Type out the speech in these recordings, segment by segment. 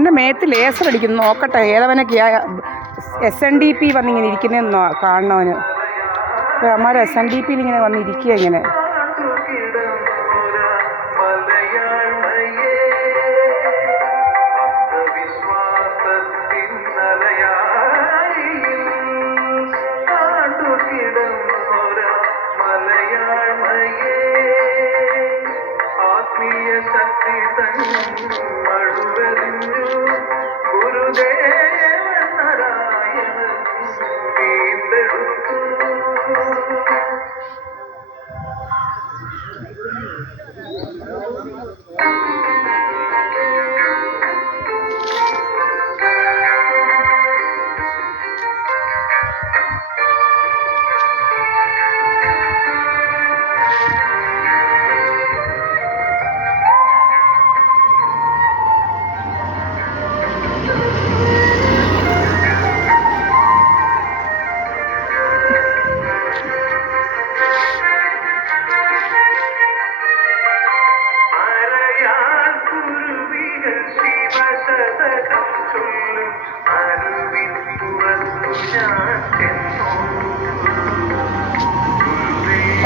എൻ്റെ മേത്ത് ലേസർ അടിക്കുന്നു. നോക്കട്ടെ ഏതവനൊക്കെയാ SNDP വന്നിങ്ങനെ ഇരിക്കുന്നതെന്നോ കാണണവന്. അമ്മമാർ SNDPയിൽ ഇങ്ങനെ വന്നിരിക്കുക ഇങ്ങനെ.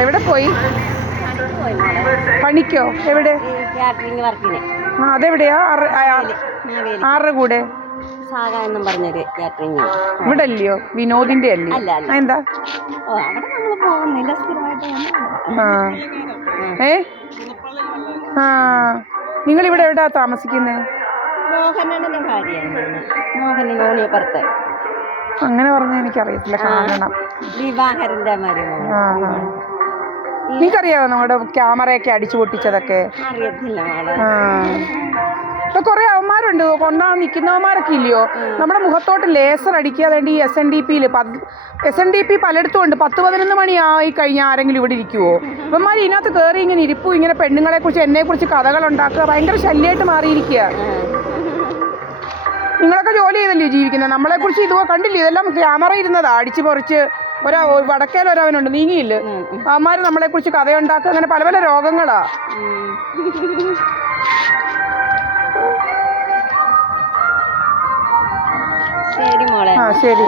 എവിടെ പോയി? പണിക്കോ? എവിടെ? അതെവിടെയാ? ആരുടെ കൂടെ? ഇവിടെ അല്ലയോ? വിനോദിന്റെ അല്ലേ? എന്താ നിങ്ങളിവിടെ എവിടെയാ താമസിക്കുന്നത്? അങ്ങനെ പറഞ്ഞാൽ എനിക്കറിയത്തില്ല. കാണണം. നിനക്കറിയാമോ നമ്മുടെ ക്യാമറയൊക്കെ അടിച്ചു പൊട്ടിച്ചതൊക്കെ? ഇപ്പൊ കുറെ അവന്മാരുണ്ട് കൊണ്ടാണ് നിൽക്കുന്നവന്മാരൊക്കെ ഇല്ലയോ? നമ്മുടെ മുഖത്തോട്ട് ലേസർ അടിക്കാതെ ഈ SNDP പലയിടത്തും ഉണ്ട്. 10-11 മണിയായി കഴിഞ്ഞാൽ ആരെങ്കിലും ഇവിടെ ഇരിക്കുവോ? ഇവന്മാർ ഇതിനകത്ത് കയറി ഇങ്ങനെ ഇരിപ്പും ഇങ്ങനെ പെണ്ണുങ്ങളെ കുറിച്ച് എന്നെക്കുറിച്ച് കഥകൾ ഉണ്ടാക്കുക. ഭയങ്കര ശല്യമായിട്ട് മാറിയിരിക്കുക. നിങ്ങളൊക്കെ ജോലി ചെയ്തല്ലേ ജീവിക്കുന്നത്? നമ്മളെക്കുറിച്ച് ഇതുപോലെ കണ്ടില്ലേ? ഇതെല്ലാം ക്യാമറ ഇരുന്നതാ. അടിച്ചു പറിച്ച് വടക്കേലൊരവനുണ്ട്, നീങ്ങിയില്ല. അവന്മാർ നമ്മളെക്കുറിച്ച് കഥയുണ്ടാക്കുക. അങ്ങനെ പല പല രോഗങ്ങളാ. ശരി മോളെ. ശരി.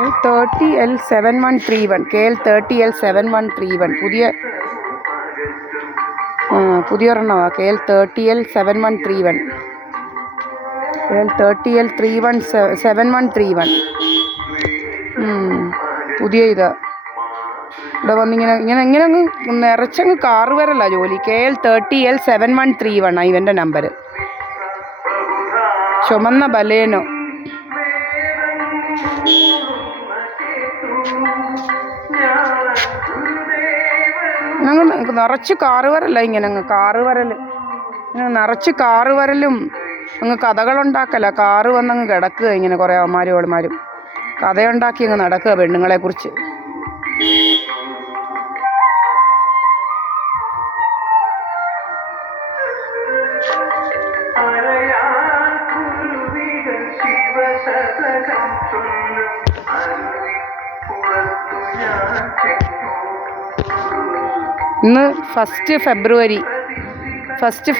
KL30L7131 KL30L7131 പുതിയൊരെണ്ണമാ. KL30L7131 KL30L7131 പുതിയ ഇതാ. ഇവിടെ വന്നിങ്ങനെ ഇങ്ങനെ അങ്ങ് നിറച്ചങ്ങ് കാറ് വരല്ല ജോലി. KL30L7131 ഇവൻ്റെ നമ്പർ. ചുമന്ന ബലേനോ. ഞങ്ങൾ നിറച്ച് കാറ് വരല്ല. ഇങ്ങനെ അങ്ങ് കാറ് വരൽ, നിറച്ച് കാറ് വരലും അങ്ങ് കഥകളുണ്ടാക്കല. കാറ് വന്നങ്ങ് കിടക്കുക ഇങ്ങനെ. കുറേ അവന്മാരും കഥയുണ്ടാക്കി അങ്ങ് നടക്കുക പെണ്ണുങ്ങളെ കുറിച്ച്. ഇന്ന് 1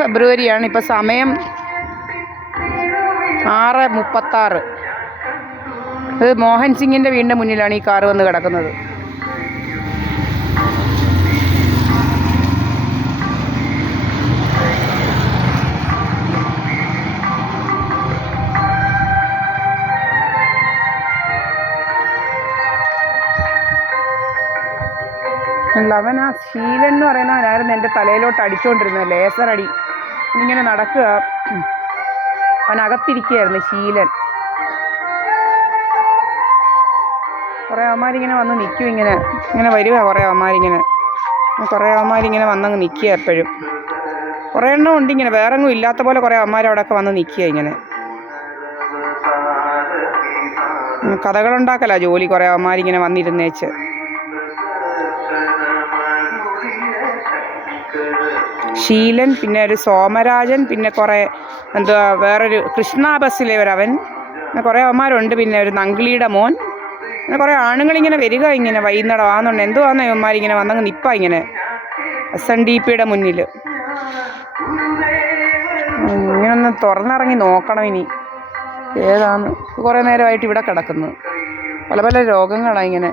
ഫെബ്രുവരിയാണ്. ഇപ്പം സമയം 6:36. ഇത് മോഹൻ സിംഗിൻ്റെ വീടിൻ്റെ മുന്നിലാണ് ഈ കാറ് വന്ന് കിടക്കുന്നത്. അവൻ ആ ശീലൻ എന്ന് പറയുന്നവനായിരുന്നു എൻ്റെ തലയിലോട്ട് അടിച്ചുകൊണ്ടിരുന്നത്. ലേസർ അടി. ഇങ്ങനെ നടക്കുക. അവനകത്തിരിക്കുകയായിരുന്നു ശീലൻ. കുറേ അവന്മാരിങ്ങനെ വന്ന് നിൽക്കും. ഇങ്ങനെ വരിക കുറേ അവന്മാരിങ്ങനെ വന്നങ്ങ് നിൽക്കുക. എപ്പോഴും കുറേ എണ്ണം ഉണ്ട് ഇങ്ങനെ. വേറെ എങ്ങും ഇല്ലാത്ത പോലെ കുറേ അവന്മാർ അവിടെയൊക്കെ വന്ന് നിൽക്കുക. ഇങ്ങനെ കഥകളുണ്ടാക്കല ജോലി. കുറേ അവന്മാരിങ്ങനെ വന്നിരുന്നേച്ച്. ശീലൻ, പിന്നെ ഒരു സോമരാജൻ, പിന്നെ കുറേ വേറൊരു കൃഷ്ണ ബസ്സിലെ അവൻ, പിന്നെ കുറേ അവന്മാരുണ്ട്. പിന്നെ ഒരു നങ്കിളിയുടെ മോൻ, പിന്നെ കുറേ ആണുങ്ങളിങ്ങനെ വരിക. ഇങ്ങനെ വൈകുന്നേരം ആണെന്നുണ്ട് എന്തുവാന്ന് ഇവന്മാരിങ്ങനെ വന്നങ്ങ് നിൽപ്പാ ഇങ്ങനെ SNDPയുടെ മുന്നിൽ. ഇങ്ങനൊന്ന് തുറന്നിറങ്ങി നോക്കണം ഇനി ഏതാന്ന്. കുറേ നേരമായിട്ട് ഇവിടെ കിടക്കുന്നു. പല പല രോഗങ്ങളാണ് ഇങ്ങനെ.